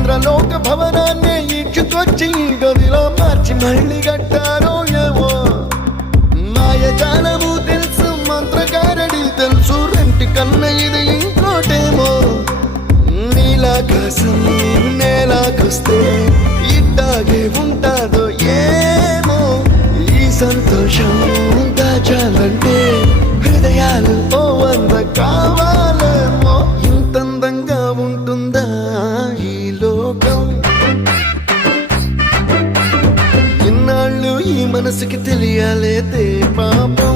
ఇంద్రలోక భవనాన్ని ఈడ్చుకొచ్చి గదిలో మార్చి మళ్ళీ కట్టారో ఏమో మాయజాలము తెలుసు మంత్రగారడి తెలుసు రెంటి కన్న ఇది ఇంకోటేమో నీలాకాశం నేలాకొస్తే ఇట్టాగే ఉంటాదో ఏమో ఈ సంతోషం దాచాలంటే హృదయాలు ఓ వంద కావాలేమో ఇంతందంగా ఉంటుందా ఈ లోకం ఇన్నాళ్ళు ఈ మనసుకి తెలియాలేదే పాపం